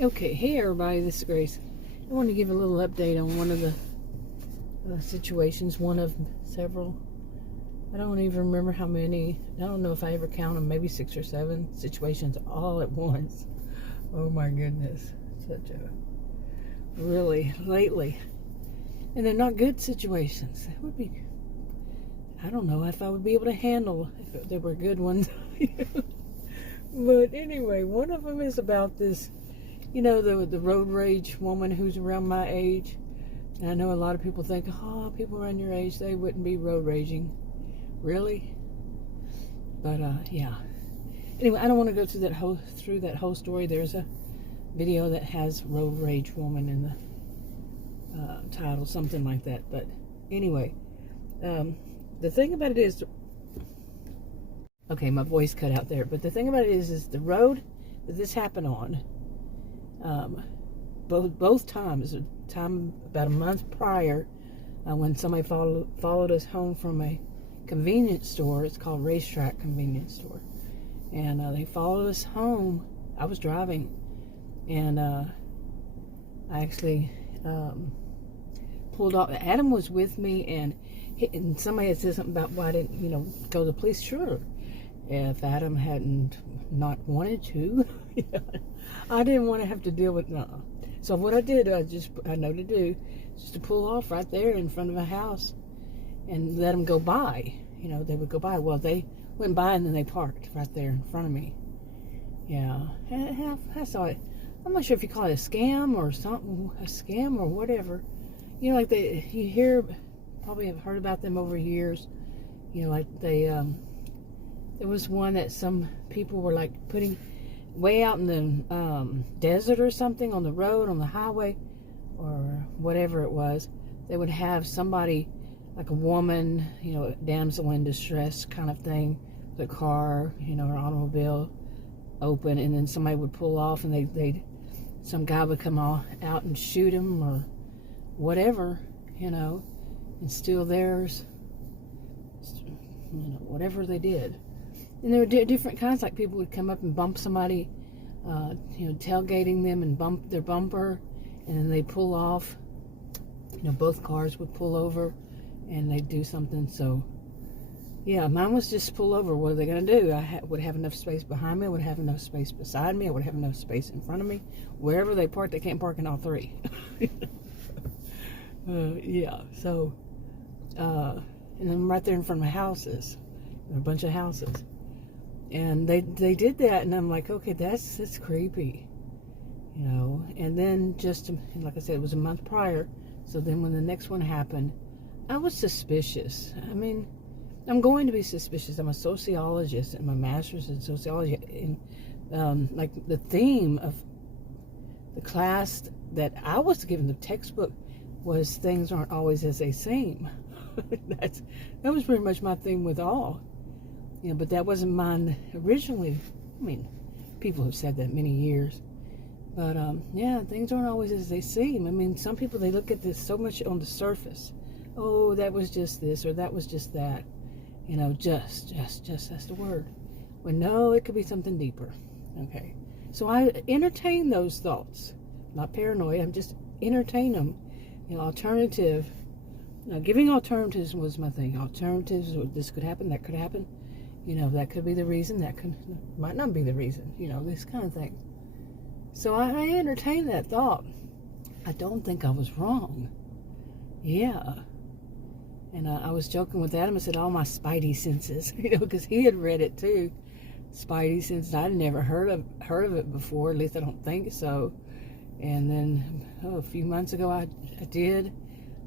Okay, hey everybody, this is Grace. I want to give a little update on one of the situations, one of several. I don't even remember how many. I don't know if I ever count them, maybe 6 or 7 situations all at once. Oh my goodness, such a really lately. And they're not good situations. It would be, I don't know if I would be able to handle if they were good ones. But anyway, one of them is about this, you know, the road rage woman who's around my age. And I know a lot of people think, oh, people around your age, they wouldn't be road raging. Really? But, yeah. Anyway, I don't want to go through that whole story. There's a video that has road rage woman in the title, something like that. But anyway, the thing about it is, okay, my voice cut out there. But the thing about it is the road that this happened on, both times, a time about a month prior, when somebody followed us home from a convenience store. It's called Racetrack Convenience Store, and they followed us home. I was driving, and I actually pulled off. Adam was with me, and somebody had said something about why didn't go to the police. Sure, if Adam hadn't not wanted to, I didn't want to have to deal with no. So what I did, I know to do, just to pull off right there in front of a house and let them go by. They would go by. Well, they went by and then they parked right there in front of me. Yeah, I saw it. I'm not sure if you call it a scam or something, a scam or whatever. Like you hear, probably have heard about them over years. Like there was one that some people were like putting way out in the desert or something, on the road, on the highway, or whatever it was. They would have somebody, like a woman, damsel in distress kind of thing, the car, or automobile open, and then somebody would pull off, and some guy would come out and shoot him or whatever, and steal theirs, whatever they did. And there were different kinds, like people would come up and bump somebody, tailgating them and bump their bumper, and then they pull off. Both cars would pull over, and they'd do something. So, yeah, mine was just pull over. What are they going to do? I would have enough space behind me. I would have enough space beside me. I would have enough space in front of me. Wherever they park, they can't park in all three. Yeah, so, and then right there in front of my houses, there were a bunch of houses. And they did that, and I'm like, okay, that's creepy, And then like I said, it was a month prior. So then when the next one happened, I was suspicious. I mean, I'm going to be suspicious. I'm a sociologist, and my master's in sociology. And like the theme of the class that I was given, the textbook, was things aren't always as they seem. That was pretty much my theme with all. But that wasn't mine originally. I mean, people have said that many years. But, yeah, things aren't always as they seem. I mean, some people, they look at this so much on the surface. Oh, that was just this, or that was just that. Just, that's the word. Well, no, it could be something deeper. Okay. So I entertain those thoughts. Not paranoid, I'm just entertain them. Alternative. Giving alternatives was my thing. Alternatives, this could happen, that could happen. That could be the reason, might not be the reason, this kind of thing. So I entertained that thought. I don't think I was wrong. Yeah. And I was joking with Adam. I said, all my spidey senses, because he had read it too. Spidey senses. I'd never heard of it before, at least I don't think so. And then, a few months ago, I did.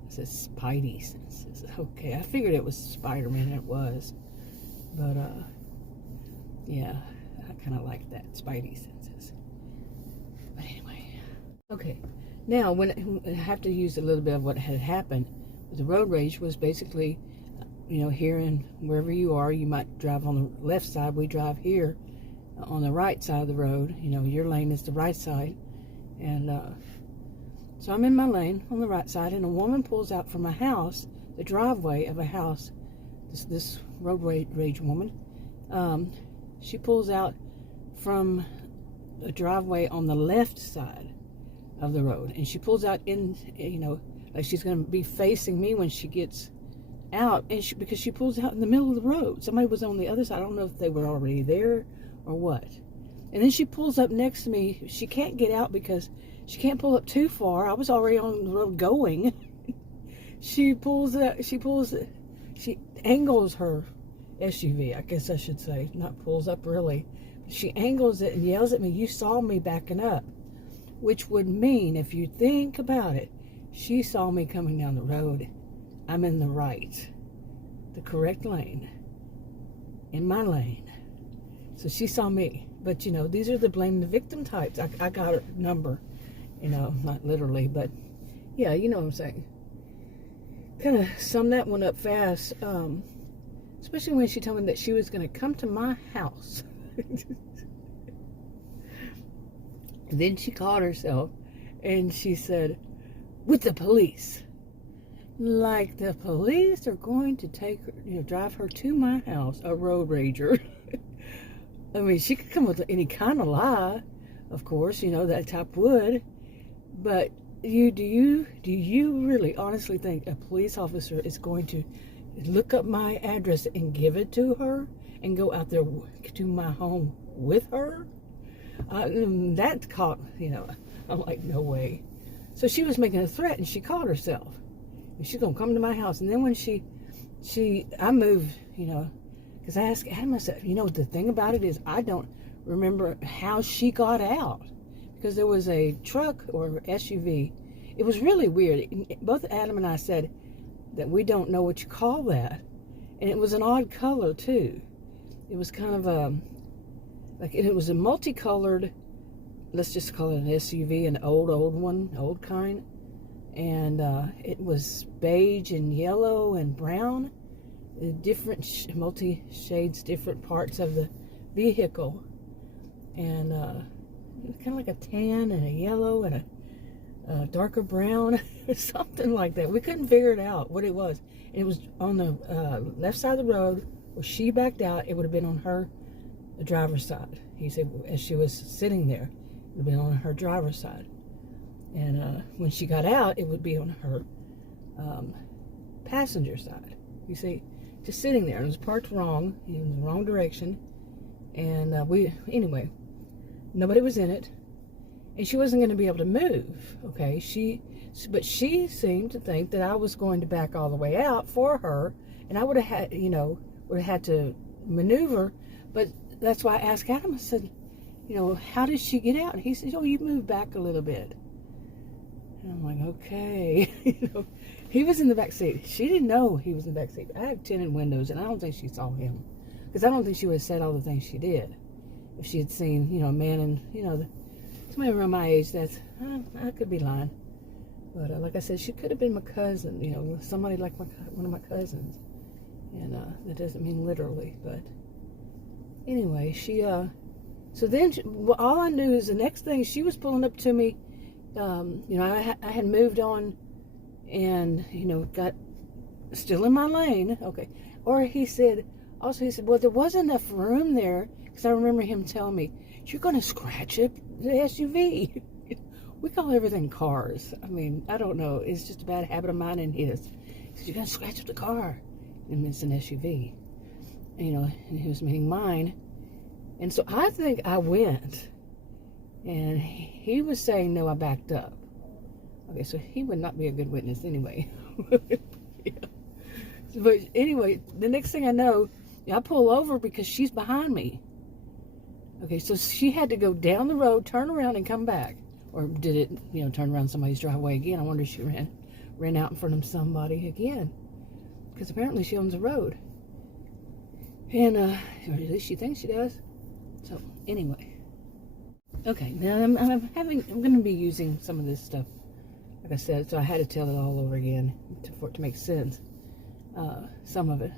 I said, spidey senses. Okay, I figured it was Spider-Man, and it was. But, yeah, I kind of like that, spidey senses. But anyway, okay. Now, I have to use a little bit of what had happened. The road rage was basically, here and wherever you are, you might drive on the left side. We drive here on the right side of the road. Your lane is the right side. And so I'm in my lane on the right side, and a woman pulls out from a house, the driveway of a house. This road rage woman, she pulls out from a driveway on the left side of the road, and she pulls out in, like she's going to be facing me when she gets out, and because she pulls out in the middle of the road. Somebody was on the other side. I don't know if they were already there or what. And then she pulls up next to me. She can't get out because she can't pull up too far. I was already on the road going. She angles her SUV, I guess I should say, not pulls up really. She angles it and yells at me, "You saw me backing up," which would mean, if you think about it, she saw me coming down the road. I'm in the right, the correct lane, in my lane. So she saw me. But, these are the blame the victim types. I got her number, not literally, but yeah, you know what I'm saying. Kind of sum that one up fast, especially when she told me that she was going to come to my house. Then she called herself and she said, "With the police." Like the police are going to take her, drive her to my house, a road rager. I mean, she could come with any kind of lie, of course, that type would. But do you really honestly think a police officer is going to look up my address and give it to her and go out there to my home with her? That caught, I'm like, no way. So she was making a threat, and she called herself. And she's going to come to my house. And then when I moved, because I asked Adam, I said, the thing about it is I don't remember how she got out. Because there was a truck or SUV. It was really weird. Both Adam and I said that we don't know what you call that. And it was an odd color, too. It was kind of it was a multicolored, let's just call it an SUV, an old one, old kind. And it was beige and yellow and brown. Different multi-shades, different parts of the vehicle. And kind of like a tan and a yellow and a darker brown, something like that. We couldn't figure it out what it was. And it was on the left side of the road where she backed out. It would have been on her driver's side. He said as she was sitting there, it would have been on her driver's side. And when she got out, it would be on her passenger side. You see, just sitting there. It was parked wrong, in the wrong direction. And anyway, nobody was in it. And she wasn't going to be able to move, okay? But she seemed to think that I was going to back all the way out for her. And I would have had, would have had to maneuver. But that's why I asked Adam, I said, how did she get out? And he said, "Oh, you moved back a little bit." And I'm like, okay. He was in the back seat. She didn't know he was in the back seat. I had tinted windows, and I don't think she saw him. Because I don't think she would have said all the things she did. If she had seen, a man and, somebody around my age, I could be lying. But like I said, she could have been my cousin, somebody like one of my cousins. And that doesn't mean literally, but anyway, so then all I knew is the next thing, she was pulling up to me. I had moved on and, got still in my lane. Okay. Or he said, well, there wasn't enough room there, because I remember him telling me, "You're going to scratch up the SUV." We call everything cars. I mean, I don't know. It's just a bad habit of mine and his. He said, "You're going to scratch up the car." And it's an SUV. And he was meaning mine. And so I think I went. And he was saying, "No, I backed up." Okay, so he would not be a good witness anyway. Yeah. But anyway, the next thing I know, I pull over because she's behind me. Okay, so she had to go down the road, turn around, and come back. Or did it, turn around somebody's driveway again? I wonder if she ran out in front of somebody again. Because apparently she owns the road. And, or at least she thinks she does. So, anyway. Okay, now I'm going to be using some of this stuff, like I said, so I had to tell it all over again for it to make sense, some of it.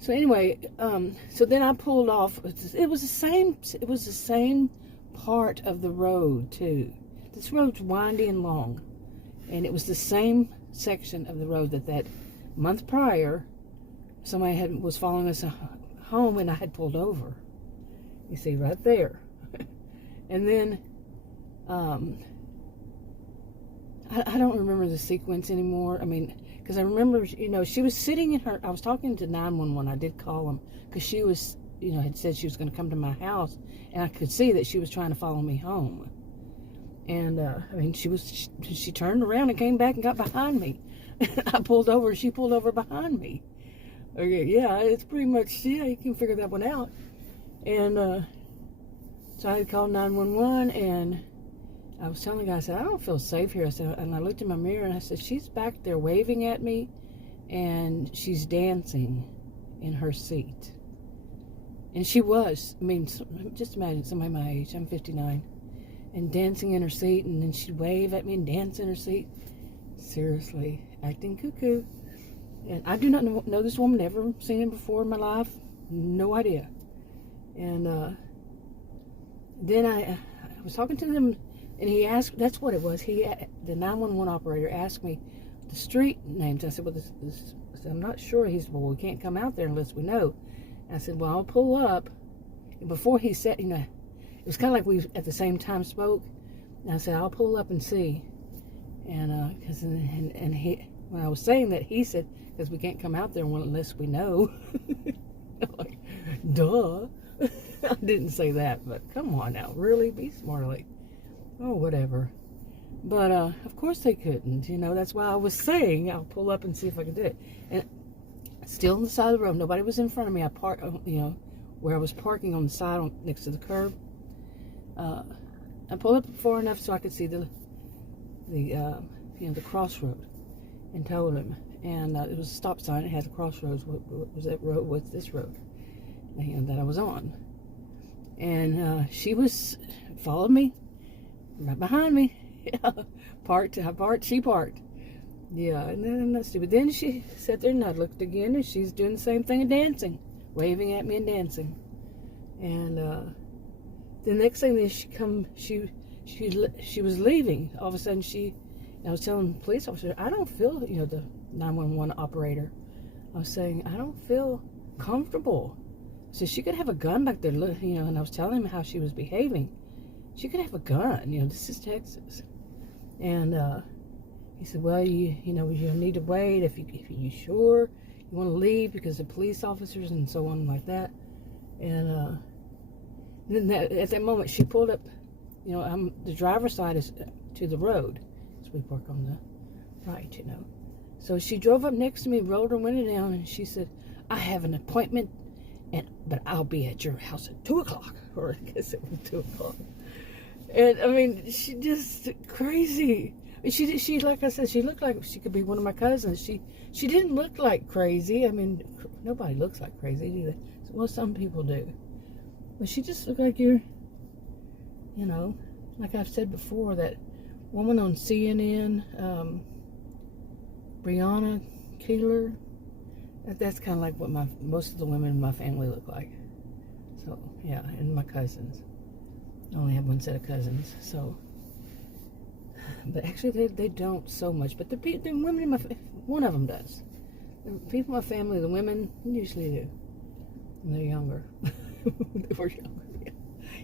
So anyway, so then I pulled off. It was the same part of the road too. This road's windy and long, and it was the same section of the road that month prior, somebody was following us home, and I had pulled over. You see, right there. And then, I don't remember the sequence anymore. I mean, because I remember, she was sitting in her, I was talking to 911. I did call them because she was, had said she was going to come to my house, and I could see that she was trying to follow me home. And, she turned around and came back and got behind me. I pulled over, and she pulled over behind me. Okay, yeah, it's pretty much, you can figure that one out. And, so I had called 911, and I was telling the guy, I said, I don't feel safe here. I said, and I looked in my mirror, and I said, she's back there waving at me, and she's dancing in her seat. And she was, just imagine somebody my age, I'm 59, and dancing in her seat, and then she'd wave at me and dance in her seat. Seriously, acting cuckoo. And I do not know this woman, never seen her before in my life, no idea. And then I was talking to them, and he asked, that's what it was, the 911 operator asked me the street names. I said, well, I said, I'm not sure. He said, well, we can't come out there unless we know. And I said, well, I'll pull up. And before he said, it was kind of like we at the same time spoke. And I said, I'll pull up and see. And he, when I was saying that, he said, because we can't come out there unless we know. Like, duh. I didn't say that, but come on now, really, be smartly. Oh, whatever. But of course they couldn't. That's why I was saying I'll pull up and see if I can do it. And still on the side of the road, nobody was in front of me. I parked, where I was parking on the side next to the curb. I pulled up far enough so I could see the crossroad, and told him. And it was a stop sign. It had a crossroads. What was that road? What's this road? That I was on. And she followed me right behind me. She parked. Yeah, and then that's stupid. Then she sat there and I looked again, and she's doing the same thing and dancing, waving at me and dancing. And the next thing that she was leaving. All of a sudden I was telling the police officer, I don't feel, the 911 operator, I was saying, I don't feel comfortable. So she could have a gun back there, and I was telling him how she was behaving. She could have a gun, this is Texas. And he said, well, you need to wait if you sure you want to leave because the police officers and so on like that. And then at that moment she pulled up, the driver's side is to the road, so we park on the right, So she drove up next to me, rolled her window down, and she said, I have an appointment, but I'll be at your house at 2 o'clock, or I guess it was 2 o'clock. And she just crazy. She like I said, she looked like she could be one of my cousins. She didn't look like crazy. Nobody looks like crazy either. Well, some people do, but she just looked like like I've said before, that woman on CNN, Breonna Keeler. That's kind of like what most of the women in my family look like. So yeah, and my cousins. I only have one set of cousins, so. But actually, they don't so much. But the women in one of them does. The people in my family, the women usually do. And they're younger. They were younger. Yeah.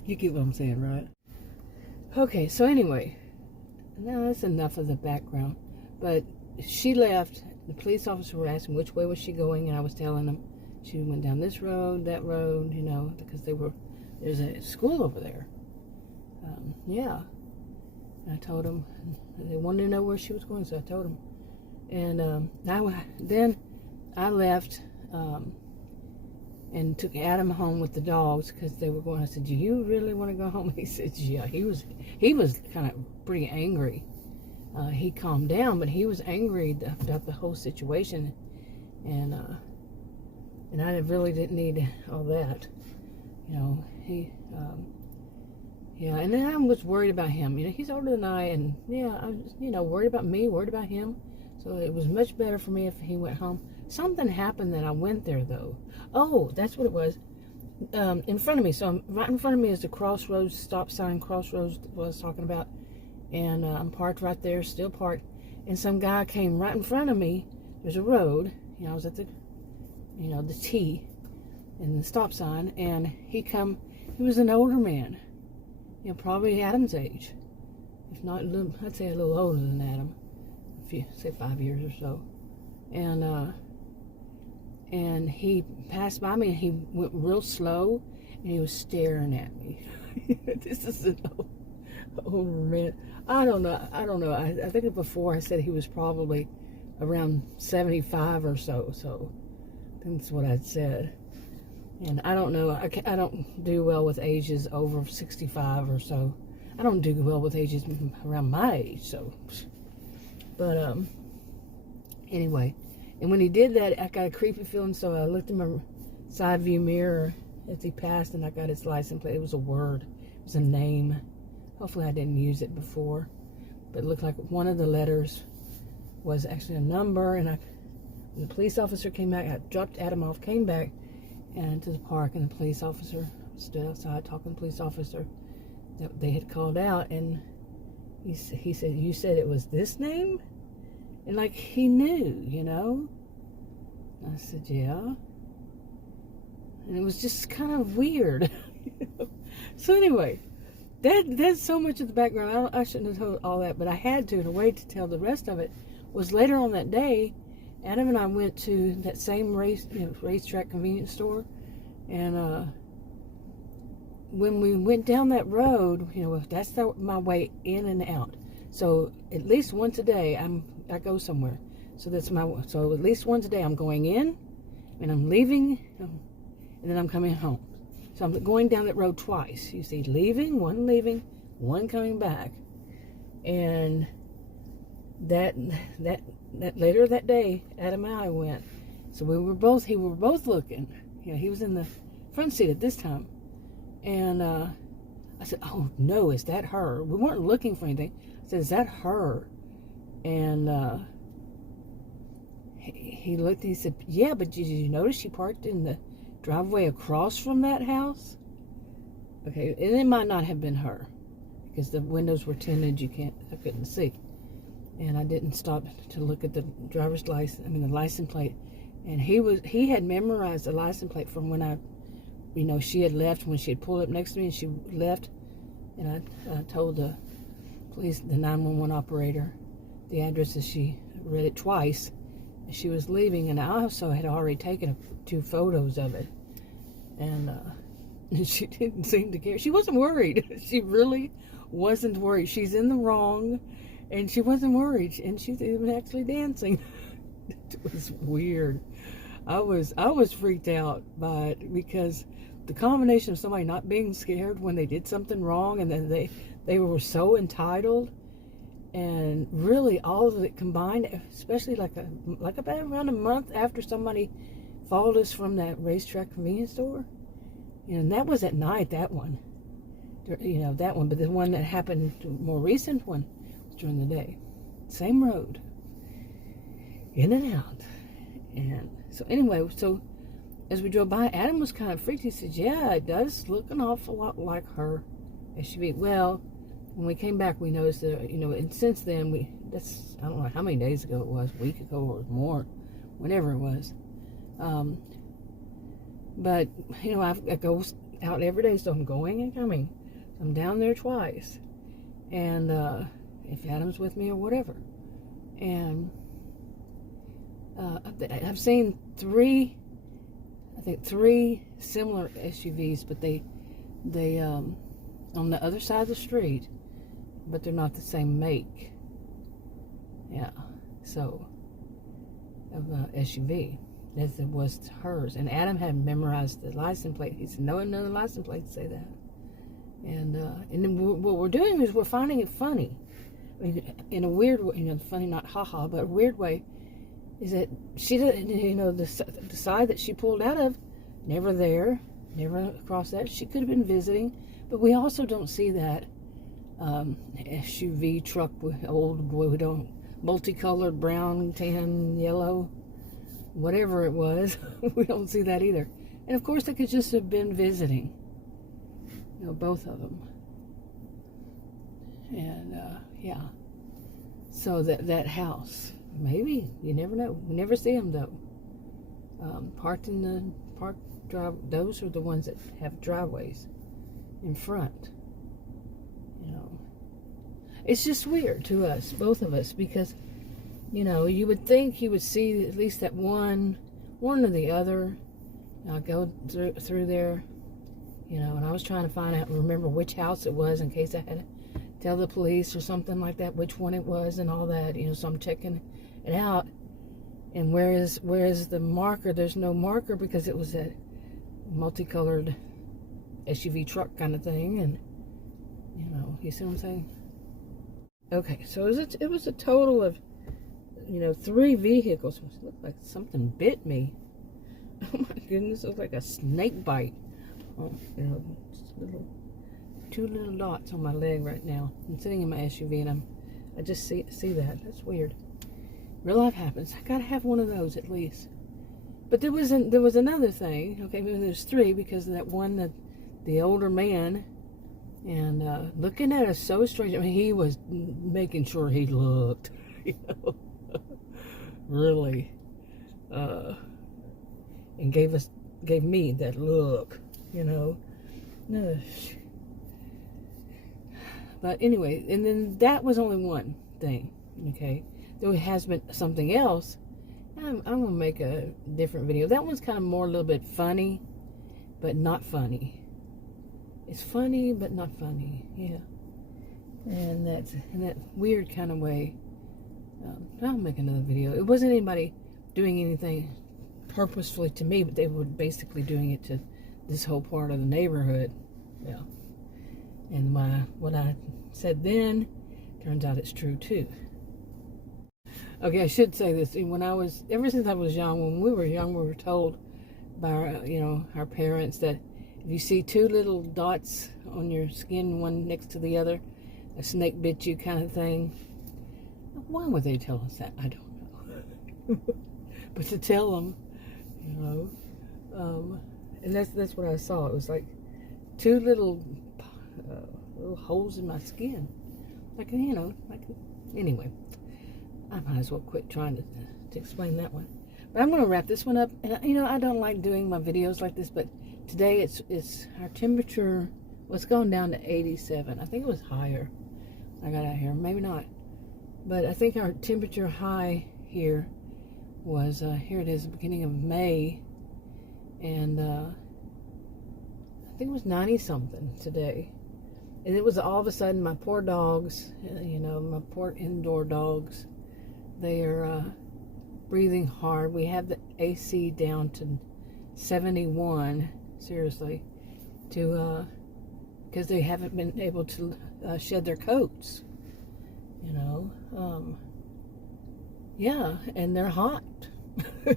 You get what I'm saying, right? Okay, so anyway, now that's enough of the background. But she left. The police officer were asking which way was she going, and I was telling them she went down this road, that road, because there's a school over there. Yeah. I told them, they wanted to know where she was going, so I told them. And then I left and took Adam home with the dogs because they were going. I said, do you really want to go home? He said, yeah. He was kind of pretty angry. He calmed down, but he was angry about the whole situation. And I really didn't need all that. Yeah, and then I was worried about him. He's older than I, and yeah, I was, worried about me, worried about him. So it was much better for me if he went home. Something happened that I went there, though. Oh, that's what it was. In front of me, so right in front of me is the crossroads, stop sign, crossroads, what I was talking about. And I'm parked right there, still parked. And some guy came right in front of me. There's a road. I was at the T and the stop sign. And he was an older man. probably Adam's age. If not, I'd say a little older than Adam. If you say 5 years or so. And he passed by me, and he went real slow, and he was staring at me. This is an old man. I don't know. I think before I said he was probably around 75 or so. So that's what I'd said. And I don't know. I don't do well with ages over 65 or so. I don't do well with ages around my age. So, but anyway. And when he did that, I got a creepy feeling, so I looked in my side view mirror as he passed, and I got his license plate. It was a word. It was a name. Hopefully I didn't use it before. But it looked like one of the letters was actually a number, and when the police officer came back, I dropped Adam off, came back and to the park, and the police officer stood outside talking to the police officer that they had called out, and he said, "You said it was this name?" And like he knew, I said, "Yeah." And it was just kind of weird. So anyway, that's so much of the background. I shouldn't have told all that, but I had to, in a way, to tell the rest of it. Was later on that day, Adam and I went to that same racetrack convenience store, and when we went down that road, that's my way in and out. So at least once a day, I go somewhere. So so at least once a day I'm going in, and I'm leaving, and then I'm coming home. So I'm going down that road twice. You see, leaving, one coming back. And that later that day, Adam and I went. So we were both looking. He was in the front seat at this time. And I said, "Oh no, is that her?" We weren't looking for anything. I said, "Is that her?" And he looked and he said, "Yeah, but did you notice she parked in the driveway across from that house?" Okay, and it might not have been her because the windows were tinted. I couldn't see. And I didn't stop to look at the driver's license, the license plate. And he had memorized the license plate from when she had left, when she had pulled up next to me and she left. And I told the police, the 911 operator, the address, as she read it twice as she was leaving. And I also had already taken 2 photos of it. And she didn't seem to care. She wasn't worried. She really wasn't worried. She's in the wrong, and she wasn't worried. And she's even actually dancing. It was weird. I was freaked out by it, because the combination of somebody not being scared when they did something wrong, and then they were so entitled, and really all of it combined, especially like about around a month after somebody followed us from that racetrack convenience store. And that was at night, that one. That one. But the one that happened, more recent one, was during the day. Same road. In and out. And so anyway, as we drove by, Adam was kind of freaked. He said, "Yeah, it does look an awful lot like her SUV." Well, when we came back, we noticed that, and since then, I don't know how many days ago it was, a week ago or more, whenever it was. But, I go out every day, so I'm going and coming. I'm down there twice. And if Adam's with me or whatever. And I've seen 3 similar SUVs, but they on the other side of the street, but they're not the same make. Yeah, so of SUV as it was hers. And Adam had memorized the license plate. He said, "No, none of the license plates say that." And then what we're doing is we're finding it funny. In a weird way, funny, not haha, but a weird way, is that she didn't, the side that she pulled out of, never there, never across that. She could have been visiting, but we also don't see that SUV truck with old boy. We don't, multicolored, brown, tan, yellow, whatever it was. We don't see that either. And of course, they could just have been visiting, both of them. And yeah, so that house, maybe, you never know. We never see them though. Parked in the park drive. Those are the ones that have driveways in front. It's just weird to us, both of us, because, you know, you would think you would see at least that one or the other go through there, you know, and I was trying to find out, remember which house it was in case I had to tell the police or something like that, which one it was and all that, you know, so I'm checking it out. And where is the marker? There's no marker because it was that multicolored SUV truck kind of thing, and, you know, you see what I'm saying? Okay, so it was a total of, you know, 3 vehicles. It looked like something bit me. Oh my goodness, it was like a snake bite. Oh, you know, just 2 little dots on my leg right now. I'm sitting in my SUV and I just see that. That's weird. Real life happens. I gotta have one of those at least. But there was another thing. Okay, maybe there's 3 because of that one, that the older man, and looking at us so strange. I mean, he was making sure he looked, you know, really, and gave me that look, you know. But anyway, and then that was only one thing. Okay, there has been something else. I'm gonna make a different video. That one's kind of more a little bit funny, but not funny. It's funny, but not funny. Yeah, and that's in that weird kind of way. I'll make another video. It wasn't anybody doing anything purposefully to me, but they were basically doing it to this whole part of the neighborhood. Yeah, and what I said then turns out it's true too. Okay, I should say this. Ever since I was young, when we were young, we were told by our parents that if you see 2 little dots on your skin, one next to the other, a snake bit you kind of thing. Why would they tell us that? I don't know. But to tell them, you know, and that's what I saw. It was like 2 little holes in my skin, like, you know, like, anyway. I might as well quit trying to explain that one. But I'm going to wrap this one up. And, you know, I don't like doing my videos like this, but today it's our temperature was going down to 87. I think it was higher. I got out here. Maybe not. But I think our temperature high here was, here it is, the beginning of May. And I think it was 90-something today. And it was all of a sudden my poor dogs, you know, my poor indoor dogs, they are breathing hard. We have the AC down to 71, seriously, because they haven't been able to shed their coats, you know. Yeah, and they're hot. I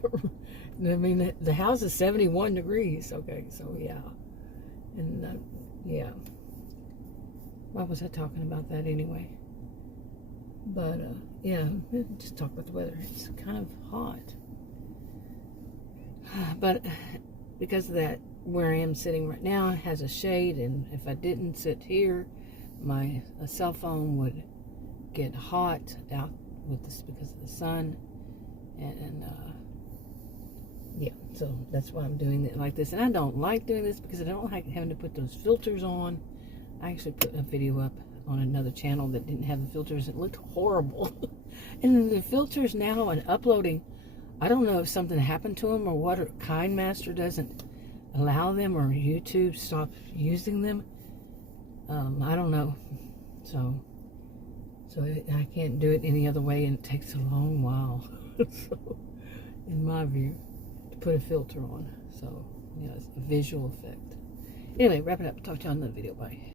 mean, the house is 71 degrees, okay, so yeah. And, yeah. Why was I talking about that anyway? But, yeah, just talk about the weather. It's kind of hot. But because of that, where I am sitting right now has a shade, and if I didn't sit here, my cell phone would get hot out with this because of the sun. And yeah, so that's why I'm doing it like this. And I don't like doing this because I don't like having to put those filters on. I actually put a video up on another channel that didn't have the filters. It looked horrible. And the filters now and uploading, I don't know if something happened to them or what, or KineMaster doesn't allow them, or YouTube stopped using them. I don't know. So I can't do it any other way, and it takes a long while. So, in my view, to put a filter on. So, yeah, it's a visual effect. Anyway, wrap it up. Talk to you on another video. Bye.